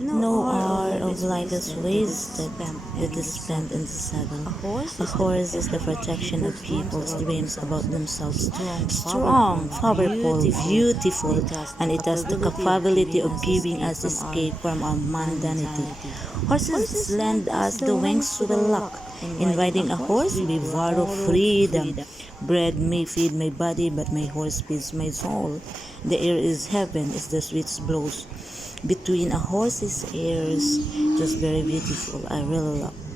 No hour of life is wasted that is spent in the saddle. A horse is the protection of people's dreams about themselves. Strong, powerful, beautiful, and it has the capability of giving us escape from our mundanity. Horses lend us the wings to the luck. In riding a horse, we borrow freedom. Bread may feed my body, but my horse feeds my soul. The air is heaven as the sweet blows between a horse's ears. It was very beautiful. I really love.